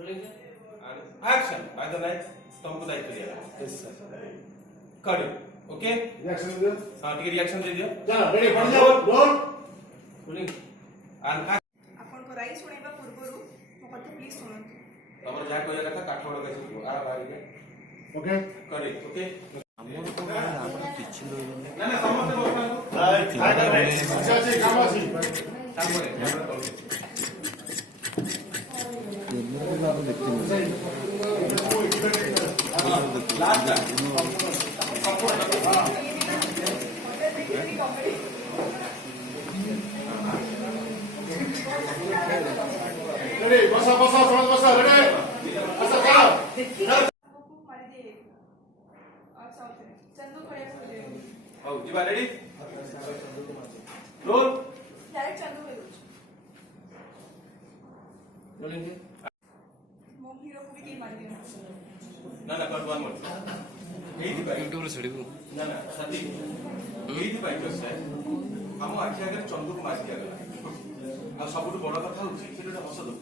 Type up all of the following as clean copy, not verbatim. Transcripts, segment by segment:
Action by the light तुमको दायित्व दिया yes sir cut okay reaction दे हां ठीक है रिएक्शन दे दियो चलो रेडी फट जाओ रोल रोलिंग एंड आपण को राइस सुनेबा पूर्वरु मो कथा प्लीज सुनंतु तमर जा कोया कथा काठोड़ कैसे आ बाहर के ओके करे ओके ଆମର ତ ଆମର କିଛି ରହିବନି ना ना समस्त बसना अच्छा अच्छा काम आसी सामने ଏମିତି ଲାଭ ଦେଖିନି लास्ट रेडी बसा बसा फ्रंट बसा रेडी बसा चलो खूप मारी दे अच्छा होते चंदू खडे बोले हो जीवा रेडी रोल डायरेक्ट चंदू बोलू रोलिंग मो हीरो को भी के मारी दे ना ना कर वन मोर एही भाई ୟୁଟ୍ୟୁବରେ ଛାଡ଼ିବୁ ना ना सती एही भाई क्वेश्चन है हम आखि आगे चंदू को मार दिया गला आ सबुठ बड़ कथा होची सेटा हस दो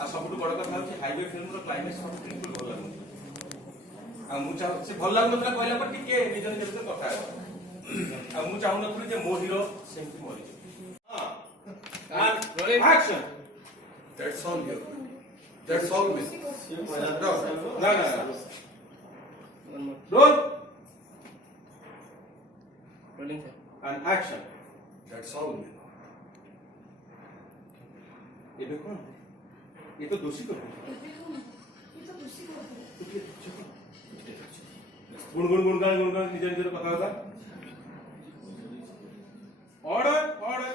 आ सबुठ बड़ कथा होची हाईवे फिल्म रो क्लाइमेक्स सब बिल्कुल भल लागु आ मु चाह से भल लागु नतला कहला पर टिके निज निज भीतर कथा है आ मु चाहू नथुली जे मो हीरो सेमती मरि हां and rolling action That's all you. That's all, miss. No, no, no. Roll. Rolling and action. That's all, miss. ये देखो ये तो दोषी को ये तो दूसरी को गुणगान निज निजर कथा होता ऑर्डर ऑर्डर